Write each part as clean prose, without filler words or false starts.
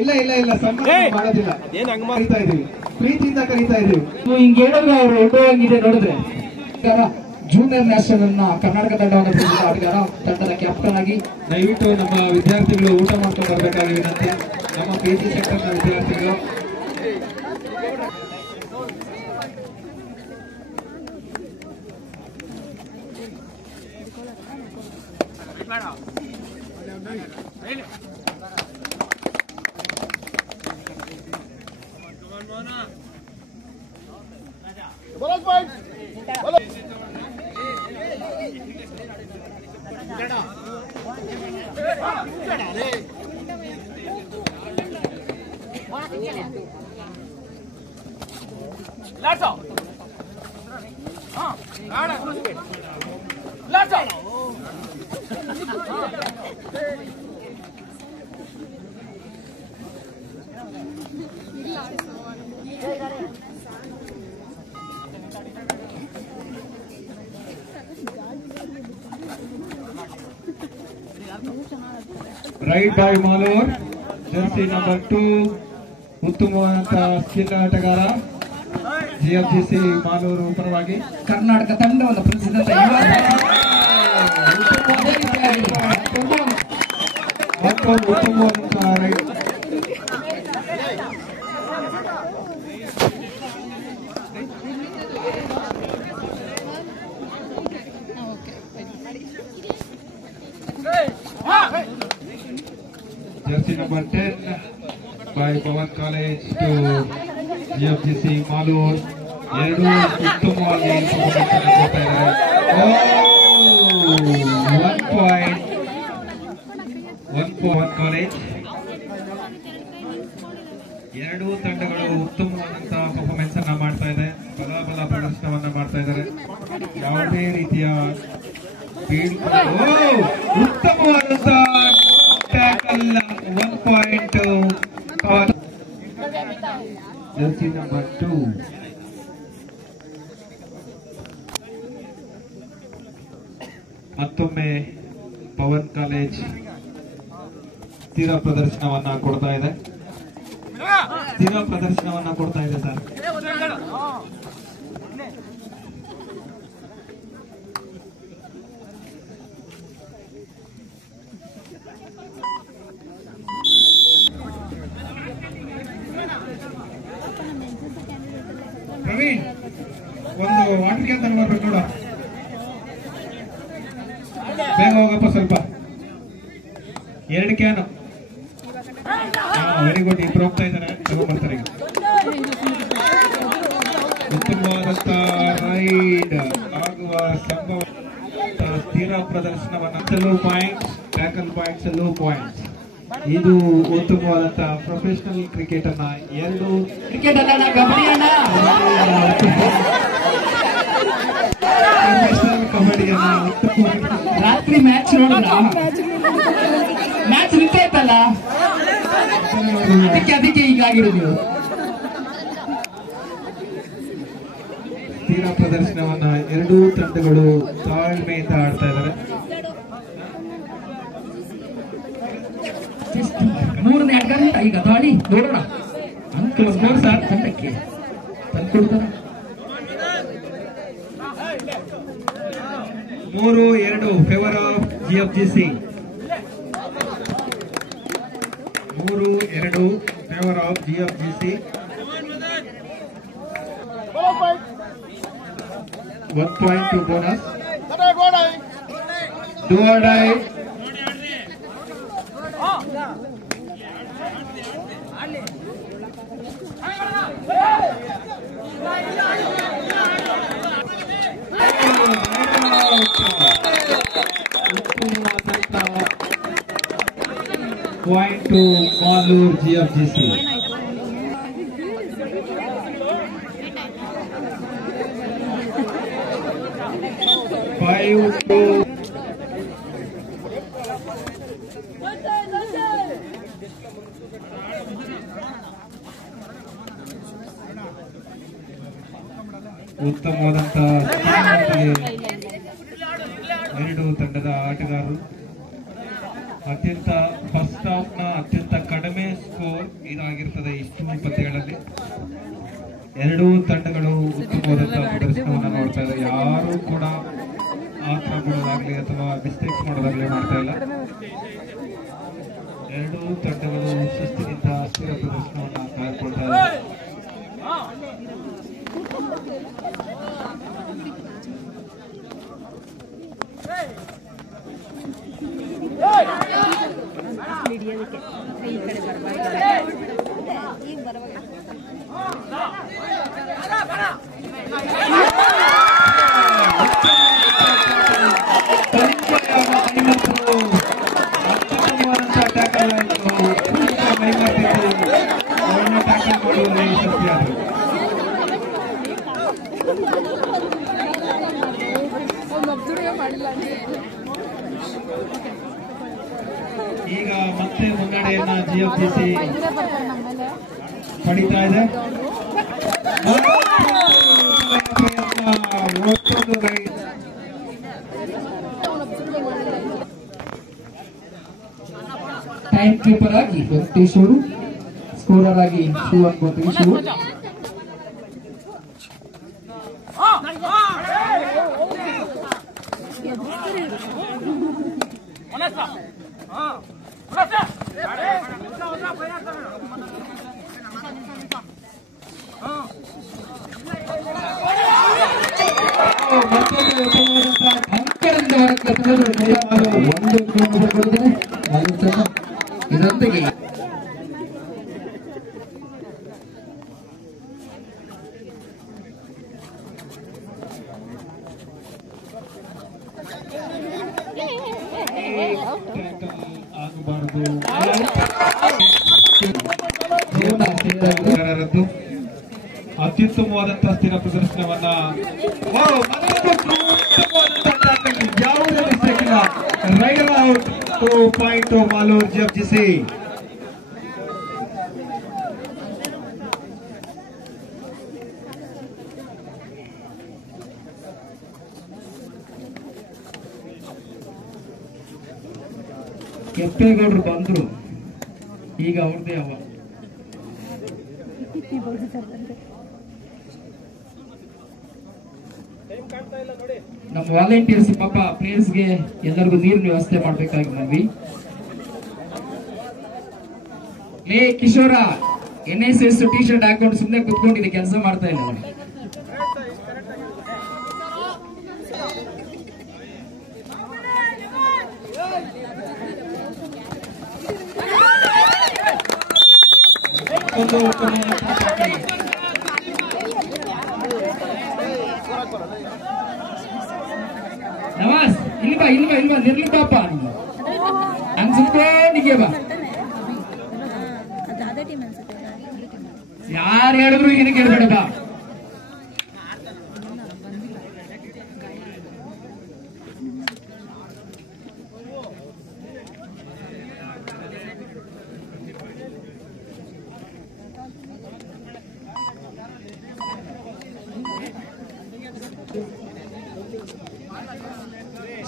ಇಲ್ಲ ಇಲ್ಲ ಇಲ್ಲ ಸನ್ಮಾನ ಮಾಡೋದಿಲ್ಲ, ಕರೀತಾ ಇದೀವಿ, ಪ್ರೀತಿಯಿಂದ ಕರೀತಾ ಇದೀವಿ. ಹಿಂಗೆ ಹೇಳಿದ್ರೆ ಅವರು ಹೊರಟೋಗಿದೆ ನೋಡಿದ್ರೆ. ಜೂನಿಯರ್ ನ್ಯಾಷನಲ್ ನ ಕರ್ನಾಟಕ ತಂಡವನ್ನು ಪ್ರತಿನಿಧಿಸಿದ ಆಟಗಾರ, ತಂಡದ ಕ್ಯಾಪ್ಟನ್ ಆಗಿ ದಯವಿಟ್ಟು ನಮ್ಮ ವಿದ್ಯಾರ್ಥಿಗಳು ಊಟ ಮಾಡ್ಕೊಂಡು ಬರಬೇಕಾಗಿ ವಿನಂತಿ. ನಮ್ಮ PG ಸೆಕ್ಟರ್ ನ ವಿದ್ಯಾರ್ಥಿಗಳು right by Malur, Jersey number 2, ಉತ್ತಮವಾದಂತಹ ಸ್ಕಿಲ್ ಆಟಗಾರ GFGC ಮಾಲೂರು ಪರವಾಗಿ ಕರ್ನಾಟಕ ತಂಡವನ್ನು ಪ್ರತಿನಿಧಿಸಿದಂತ ಉತ್ತಮವಾದಂತಹ right jersey number 10 by Pawan College to GFGC Malur. ಎರಡು ಉತ್ತಮವಾಗಿ ಕೊಡ್ತಾ ಇದ್ದಾರೆ. 1 point 1 ಕಾಲೇಜ್. ಎರಡೂ ತಂಡಗಳು ಉತ್ತಮವಾದಂತಹ ಪರ್ಫಾರ್ಮೆನ್ಸ್ ಅನ್ನ ಮಾಡ್ತಾ ಇದೆ, ಬಲಾಬಲ ಪ್ರದರ್ಶನವನ್ನ ಮಾಡ್ತಾ ಇದ್ದಾರೆ. ಯಾವುದೇ ರೀತಿಯ ಉತ್ತಮವಾದಂತಹ ಟ್ಯಾಕಲ್. 1 point Jersey number 2. ಮತ್ತೊಮ್ಮೆ ಪವನ್ ಕಾಲೇಜ್ ಸ್ಥಿರ ಪ್ರದರ್ಶನವನ್ನ ಕೊಡ್ತಾ ಇದೆ ಸರ್. ಪ್ರವೀಣ್, ಒಂದು ವಾಟರ್ ಕ್ಯಾನ್ ತಗೊಂಡ್ಬರ್ಬೇಕು ನೋಡ, ಬೇಗ ಹೋಗಪ್ಪ ಸ್ವಲ್ಪ. 2 ಕ್ಯಾನ್. ವೆರಿ ಗುಡ್, ಇಬ್ರು ಹೋಗ್ತಾ ಇದ್ದಾರೆ, ತಗೊಂಡ್ಬರ್ತಾರೆ ಈಗ. ಉತ್ತಮವಾದಂತ ರೈಡ್ ಆಗುವ ಸಂಭವ. ಸ್ಥಿರ ಪ್ರದರ್ಶನವನ್ನ points, tackle points, low points. ಇದು ಉತ್ತಮವಾದಂತ ಪ್ರೊಫೆಷನಲ್ ಕ್ರಿಕೆಟ್ ಅನ್ನ ಪ್ರೊಫೆಷನಲ್ ಕಬಡ್ಡಿಯನ್ನ ರಾತ್ರಿ ಮ್ಯಾಚ್ ನೋಡಿದ್ರ ಮ್ಯಾಚ್ ನಿಂತಾಯ್ತಲ್ಲ, ಅದಕ್ಕೆ ಹೀಗಾಗಿರೋದು. ಸ್ಥಿರ ಪ್ರದರ್ಶನವನ್ನ ಎರಡೂ ತಂಡಗಳು ತಾಳ್ಮೆಯಿಂದ ಆಡ್ತಾ ಇದ್ದಾರೆ. 3ನೇ ಅಡ್ಗಾರ ಈಗ ದಾಳಿ ನೋಡೋಣ. ಅಂಕಲ್ ಸ್ಕೋರ್ ಸರ್ ತಂಡಕ್ಕೆ ತಂದ್ಕೊಡ್ತಾರ. 3-2 favour of GFGC. 3-2 favour of GFGC. 1 point to bonus. Do or die. Point to Malur GFGC. 5-2. ಉತ್ತಮವಾದಂತಹ ಎರಡು ತಂಡದ ಆಟಗಾರರು ಫಸ್ಟ್ ಹಾಫ್ ನ ಅತ್ಯಂತ ಕಡಿಮೆ ಸ್ಕೋರ್ ಇದಾಗಿರ್ತದೆ ಇಷ್ಟು ಪಂದ್ಯಗಳಲ್ಲಿ. ಎರಡೂ ತಂಡಗಳು ಉತ್ತಮವಾದಂತಹ ಪ್ರದರ್ಶನವನ್ನು ನೋಡ್ತಾ ಇದೆ. ಯಾರು ಕೂಡ ಆತರ ಬಿಡೋದಾಗ್ಲಿ ಅಥವಾ ಮಿಸ್ಟೇಕ್ಸ್ ಮಾಡೋದಾಗ್ಲಿ ಮಾಡ್ತಾ ಇಲ್ಲ. ಎರಡೂ ತಂಡಗಳು ಶಿಸ್ತಿನಿಂದ ಸ್ಥಿರ ಪ್ರದರ್ಶನವನ್ನು ಕಾಯ್ಕೊಳ್ತಾ ಇದ್ದಾರೆ. ಈಗ ಮತ್ತೆ ಮುನ್ನಡೆಯನ್ನ ಜಿಎಫ್ಜಿಸಿ ಪಡಿತಾ ಇದೆ. ಟೈಮ್ ಕೀಪರ್ ಆಗಿ ವೆಂಕಟೇಶ್ ಅವರು, ಸ್ಕೋರರ್ ಆಗಿ ಶಿವ ಗೋತೇಶ್ ಅವರು. ಇದರೊಂದಿಗೆ ಆಗಬಾರದು. ಅತ್ಯುತ್ತಮವಾದಂತಹ ಸ್ಥಿರ ಪ್ರದರ್ಶನವನ್ನ ಯಾವುದೇ ಮಿಸ್ಟೇಕ್ ಇಲ್ಲ. Raider out 2 point Malur GFGC. ಕೆಂಪೇಗೌಡರು ಬಂದ್ರು, ಈಗ ಅವ್ರದೇ ಅವ. ನಮ್ಮ ವಾಲಂಟಿಯರ್ಸ್ ಪಾಪ ಪ್ಲೇಯರ್ಸ್ಗೆ ಎಲ್ಲರಿಗೂ ನೀರಿನ ವ್ಯವಸ್ಥೆ ಮಾಡ್ಬೇಕಾಗಿ ಮನವಿ. ಕಿಶೋರ NSS ಟಿ ಶರ್ಟ್ ಹಾಕೊಂಡು ಸುಮ್ಮನೆ ಕುತ್ಕೊಂಡಿದ್ದೆ, ಕೆಲಸ ಮಾಡ್ತಾ ಇಲ್ಲ ಅವನು. ನವಾಸ್ ಇಲ್ವಾ ನಿರ್ಲಿ ಪಾಪ ಹಂಗ ಸುತ್ಕೊಂಡಿಗೆ ಬಾ. ಯಾರು ಹೇಳಿದ್ರು ಈಗ ಕೇಳ್ಬೇಡ ಬಾ.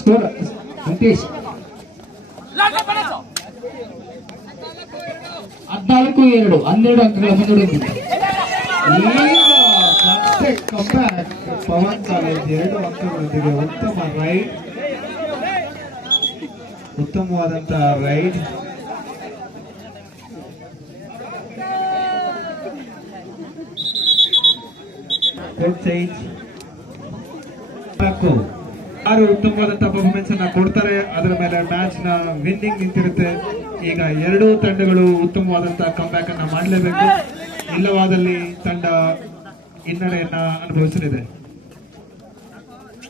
ಸ್ಕೋರ್ ವೆಂಕಟೇಶ್ 14-2 12 ಅಂಕಗಳ ಮುನ್ನಡೆದಿದೆ. ಪವನ್ ಕಾಲೇಜ್ 2 ಅಂಕಗಳೊಂದಿಗೆ ಉತ್ತಮವಾದಂತಹ ರೈಡ್. ಯಾರು ಉತ್ತಮವಾದಂತಹ ಪರ್ಫಾರ್ಮೆನ್ಸ್ ಅನ್ನ ಕೊಡ್ತಾರೆ ಅದರ ಮೇಲೆ ಮ್ಯಾಚ್ ನ ವಿನ್ನಿಂಗ್ ನಿಂತಿರುತ್ತೆ. ಈಗ ಎರಡೂ ತಂಡಗಳು ಉತ್ತಮವಾದಂತಹ ಕಂಬ್ಯಾಕ್ ಅನ್ನ ಮಾಡಲೇಬೇಕು, ಇಲ್ಲವಾದಲ್ಲಿ ತಂಡ ಹಿನ್ನಡೆಯನ್ನ ಅನುಭವಿಸಲಿದೆ.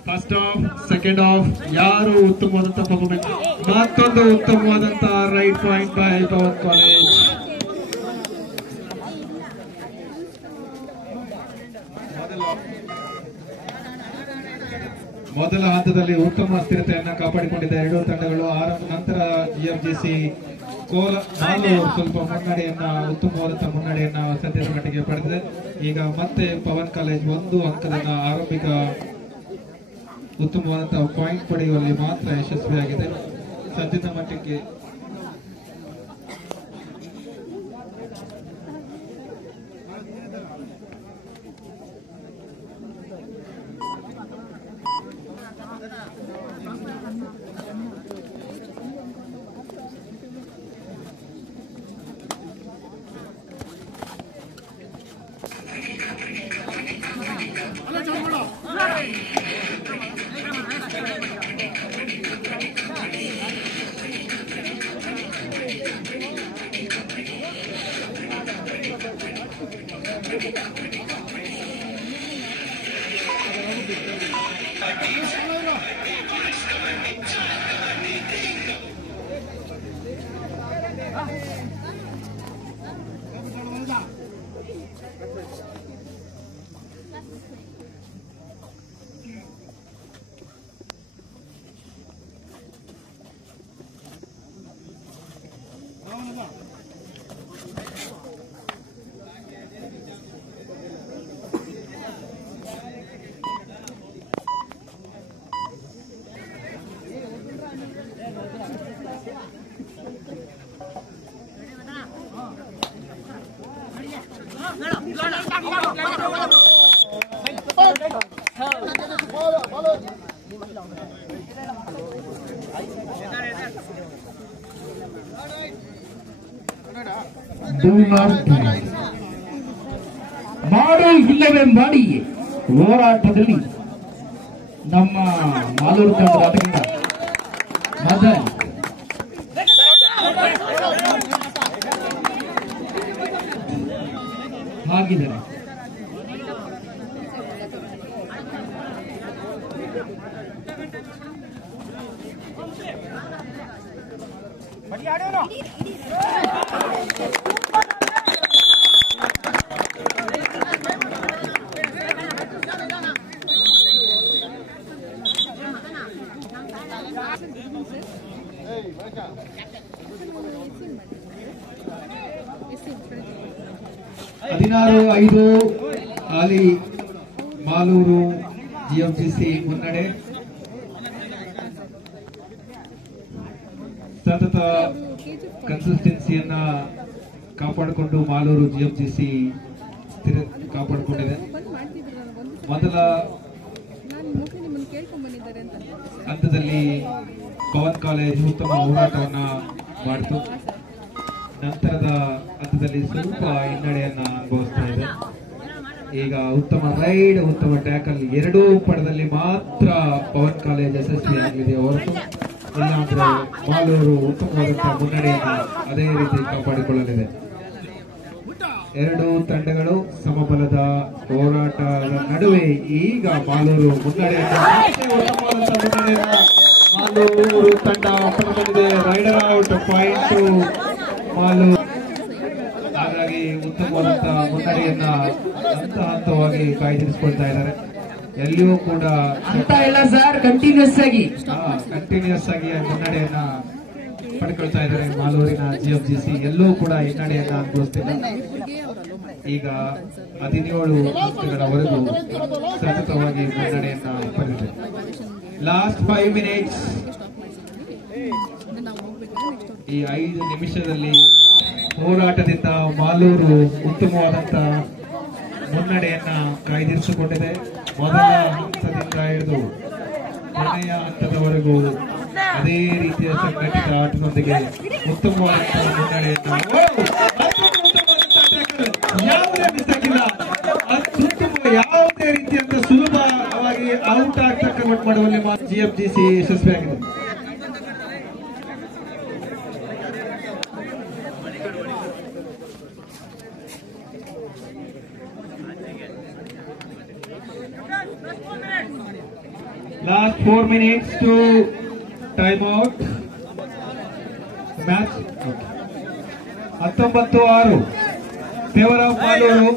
ಫಸ್ಟ್ ಹಾಫ್, ಸೆಕೆಂಡ್ ಹಾಫ್ ಯಾರು ಉತ್ತಮವಾದಂತಹ ಪರ್ಫಾರ್ಮೆನ್ಸ್. ಮತ್ತೊಂದು ಉತ್ತಮವಾದಂತಹ raid point by Pavan college. ಮೊದಲ ಹಂತದಲ್ಲಿ ಉತ್ತಮ ಸ್ಥಿರತೆಯನ್ನ ಕಾಪಾಡಿಕೊಂಡಿದ್ದ ಎರಡೂ ತಂಡಗಳು. ನಂತರ ಜಿಎಫ್ಜಿಸಿ ಮಾಲೂರು ಸ್ವಲ್ಪ ಮುನ್ನಡೆಯನ್ನ ಉತ್ತಮವಾದಂತಹ ಮುನ್ನಡೆಯನ್ನ ಸದ್ಯದ ಮಟ್ಟಿಗೆ ಪಡೆದಿದೆ. ಈಗ ಮತ್ತೆ ಪವನ್ ಕಾಲೇಜ್ 1 ಅಂಕದ ಆರಂಭಿಕ ಉತ್ತಮವಾದಂತಹ ಪಾಯಿಂಟ್ ಪಡೆಯುವಲ್ಲಿ ಮಾತ್ರ ಯಶಸ್ವಿಯಾಗಿದೆ ಸದ್ಯದ ಮಟ್ಟಿಗೆ. ಮಾಡು ಇಲ್ಲವೇ ಮಾಡಿ ಹೋರಾಟದಲ್ಲಿ ನಮ್ಮ ಮಾಲೂರು ತಂಡದಿಂದ ಮದನ್ ಆಗಿದ್ದಾರೆ. ಹದಿನಾರು 5 ಹಾಲಿ ಮಾಲೂರು ಜಿಎಂಟಿಸಿ ಮುನ್ನಡೆ. ಸತತ ಕನ್ಸಿಸ್ಟೆನ್ಸಿಯನ್ನ ಕಾಪಾಡಿಕೊಂಡು ಮಾಲೂರು ಜಿಎಂಟಿಸಿ ಕಾಪಾಡಿಕೊಂಡಿದೆ. ಮೊದಲ ಹಂತದಲ್ಲಿ ಪವನ್ ಕಾಲೇಜ್ ಉತ್ತಮ ಹೋರಾಟವನ್ನ ಮಾಡಿತು. ನಂತರದ ಹಂತದಲ್ಲಿ ಸ್ವಲ್ಪ ಹಿನ್ನಡೆಯನ್ನ ಅನುಭವಿಸ್ತಾ ಇದೆ. ಈಗ ಉತ್ತಮ ರೈಡ್, ಉತ್ತಮ ಟ್ಯಾಕಲ್ ಎರಡೂ ಪಡದಲ್ಲಿ ಮಾತ್ರ ಪವನ್ ಕಾಲೇಜ್ ಯಶಸ್ವಿಯಾಗಲಿದೆ ಹೊರತು ಇಲ್ಲಾಂದ್ರೆ ಮಾಲೂರು ಉತ್ತಮವಾದಂತಹ ಮುನ್ನಡೆಯನ್ನ ಅದೇ ರೀತಿ ಕಾಪಾಡಿಕೊಳ್ಳಲಿದೆ. ಎರಡೂ ತಂಡಗಳು ಸಮಬಲದ ಹೋರಾಟದ ನಡುವೆ ಈಗ ಮಾಲೂರು ಮುನ್ನಡೆಯನ್ನ ಮಾಲೂರು ತಂಡ ಪಡೆದಿದೆ. Rider out point Malur. ಹಾಗಾಗಿ ಉತ್ತಮವಾದಂತಹ ಮುನ್ನಡೆಯನ್ನ ಹಂತ ಹಂತವಾಗಿ ಕಾಯ್ದಿರಿಸಿಕೊಳ್ತಾ ಇದ್ದಾರೆ. ಎಲ್ಲಿಯೂ ಕೂಡ ಅಂತ ಇಲ್ಲ ಸರ್, ಕಂಟಿನ್ಯೂಸ್ ಆಗಿ ಮುನ್ನಡೆಯನ್ನ ಪಡ್ಕೊಳ್ತಾ ಇದ್ದಾರೆ ಮಾಲೂರಿನ ಜಿಎಂಜಿಸಿ. ಎಲ್ಲೂ ಕೂಡ ಹಿನ್ನಡೆಯನ್ನ ಅನುಭವಿಸ್ತಿಲ್ಲ. ಈಗ 17 ಅಂಕಗಳವರೆಗೂ ಸತತವಾಗಿ ಮುನ್ನಡೆಯನ್ನ ಪಡೆದಿದೆ. Last 5 minutes. ಈ 5 ನಿಮಿಷದಲ್ಲಿ ಹೋರಾಟದಿಂದ ಮಾಲೂರು ಉತ್ತಮವಾದಂತಹ ಮುನ್ನಡೆಯನ್ನ ಕಾಯ್ದಿರಿಸಿಕೊಂಡಿದೆ. ಮೊದಲ ಹಂತದಿಂದ ಹಿಡಿದು ಕೊನೆಯ ಹಂತದವರೆಗೂ ಅದೇ ರೀತಿಯ ಸಂಘಟಿತ ಆಟದೊಂದಿಗೆ ಉತ್ತಮವಾದಂತಹ ಮುನ್ನಡೆಯನ್ನ ಯಾವುದೇ ಮಿಸ್ಟೇಕ್ ಇಲ್ಲ, ಯಾವುದೇ ರೀತಿಯಂತ ಸುಲಭವಾಗಿ ಔಟ್ ಆಗ್ತಕ್ಕ ಮಾಡುವಲ್ಲಿ ಜಿಎಂಜಿಸಿ ಯಶಸ್ವಿಯಾಗಿದೆ. Last 4 minutes to time out. Match 19-6 favor of Maluru.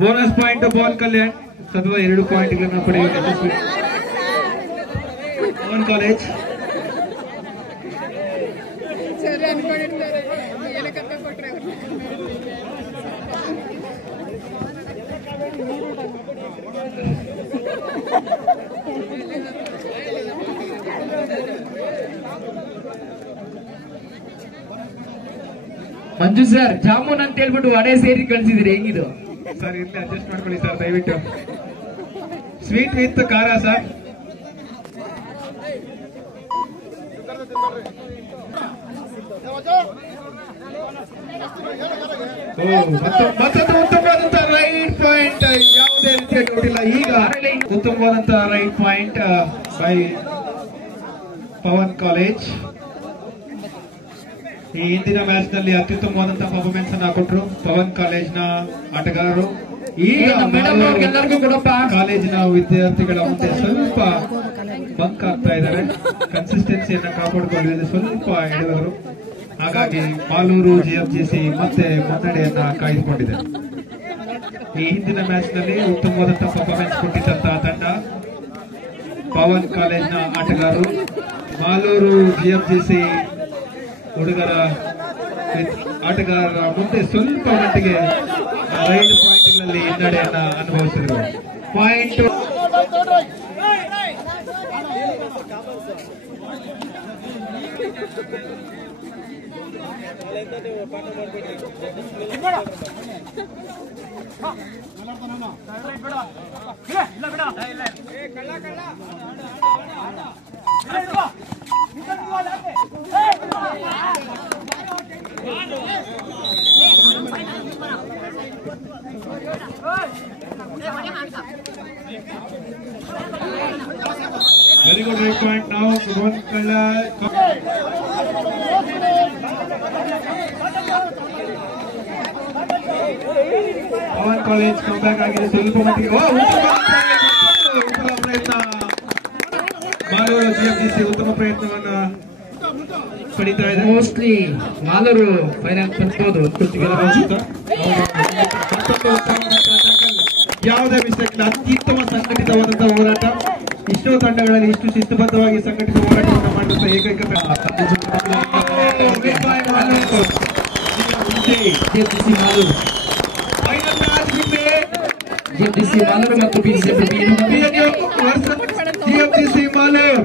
Bonus point Bal Kalyan ಸತತ 2 ಪಾಯಿಂಟ್ಗಳನ್ನು ಪಡೆಯುವ ಯಶಸ್ವಿ ಪವನ್ ಕಾಲೇಜ್. ಮಂಜು ಸರ್ ಜಾಮೂನ್ ಅಂತ ಹೇಳ್ಬಿಟ್ಟು ವಡೆ ಸೇರಿ ಕಳಿಸಿದ್ರಿ, ಹೆಂಗಿದು ಸರ್? ಇಲ್ಲಿ ಅಡ್ಜಸ್ಟ್ ಮಾಡ್ಕೊಳ್ಳಿ ಸರ್ ದಯವಿಟ್ಟು. ಸ್ವೀಟ್ ವಿತ್ ಖಾರ ಸರ್. ಮತ್ತೊಂದು ಉತ್ತಮವಾದಂತಹ ರೈಟ್ ಪಾಯಿಂಟ್, ಯಾವುದೇ ರೀತಿಯ ನೋಡಿಲ್ಲ. ಈಗ ಉತ್ತಮವಾದಂತಹ raid point by Pavan college. ಈ ಹಿಂದಿನ ಮ್ಯಾಚ್ ನಲ್ಲಿ ಅತ್ಯುತ್ತಮವಾದಂತಹ ಪರ್ಫಾರ್ಮೆನ್ಸ್ ಅನ್ನ ಕೊಟ್ಟರು ಪವನ್ ಕಾಲೇಜ್ನ ಆಟಗಾರರು. ಈಗ ಎಲ್ಲರಿಗೂ ಕೊಡಪ್ಪ. ಕಾಲೇಜಿನ ವಿದ್ಯಾರ್ಥಿಗಳ ಮುಂದೆ ಸ್ವಲ್ಪ ಬಂಕ್ ಆಗ್ತಾ ಇದ್ದಾರೆ, ಕನ್ಸಿಸ್ಟೆನ್ಸಿಯನ್ನ ಕಾಪಾಡಿಕೊಳ್ಳುವಲ್ಲಿ ಸ್ವಲ್ಪ ಹಿಡಿದವರು. ಹಾಗಾಗಿ ಮಾಲೂರು ಜಿಎಫ್ಜಿಸಿ ಮತ್ತೆ ಮುನ್ನಡೆಯನ್ನ ಕಾಯ್ದುಕೊಂಡಿದೆ. ಈ ಹಿಂದಿನ ಮ್ಯಾಚ್ ನಲ್ಲಿ ಉತ್ತಮವಾದಂತಹ ಪರ್ಫಾರ್ಮೆನ್ಸ್ ಕೊಟ್ಟಿದ್ದಂತಹ ತಂಡ ಪವನ್ ಕಾಲೇಜ್ನ ಆಟಗಾರರು. ಮಾಲೂರು ಜಿಎಫ್ಜಿಸಿ ಹುಡುಗರ ಆಟಗಾರರ ಮುಂದೆ ಸ್ವಲ್ಪ ಮಟ್ಟಿಗೆ ರೈಡ್ ಪಾಯಿಂಟ್ಗಳಲ್ಲಿ ಹಿನ್ನಡೆಯನ್ನ ಅನುಭವಿಸಿದರು. Point very good right point. ನಾವು ಪವನ್ ಕಾಲೇಜ್ ಕಂಬ್ಯಾಕ್ ಆಗಿದೆ ಸ್ವಲ್ಪ ಮಟ್ಟಿಗೆ. ಉತ್ತಮ ಪ್ರಯತ್ನ ಮಾಲೂರು ಜಿಎಫ್ಜಿಸಿ ಉತ್ತಮ ಪ್ರಯತ್ನವನ್ನ ಪಡಿತಾ ಇದೆ. ಮೋಸ್ಟ್ಲಿ ಮಾಲೂರು ಫೈನಲ್ ತಲುಪಬಹುದು. ಯಾವುದೇ ಮಿಸ್ಟೇಕ್, ಅತ್ಯುತ್ತಮ ಸಂಘಟಿತವಾದಂತಹ ಹೋರಾಟ. ಇಷ್ಟೋ ತಂಡಗಳಲ್ಲಿ ಇಷ್ಟು ಶಿಸ್ತುಬದ್ಧವಾಗಿ ಸಂಘಟಿತ ಹೋರಾಟವನ್ನು ಮಾಡುವಂತಹ ಏಕೈಕ ಜಿಎಫ್ಜಿಸಿ ಮಾಲೂರು ಮತ್ತು ಬಿಜೆಪಿ ಜಿಎಫ್ಜಿಸಿ ಮಾಲೂರು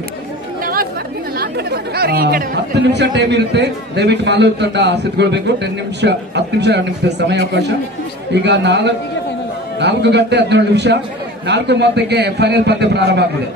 10 ನಿಮಿಷ ಟೈಮ್ ಇರುತ್ತೆ. ದಯವಿಟ್ಟು ಮಾಲೂರು ತಂಡ ಸಿದ್ಧಗೊಳ್ಬೇಕು. 10 ನಿಮಿಷ 2 ನಿಮಿಷ ಸಮಯಾವಕಾಶ. ಈಗ 4 ಗಂಟೆ 17 ನಿಮಿಷ. 4:30ಕ್ಕೆ ಫೈನಲ್ ಪಂದ್ಯ ಪ್ರಾರಂಭ ಆಗಿದೆ.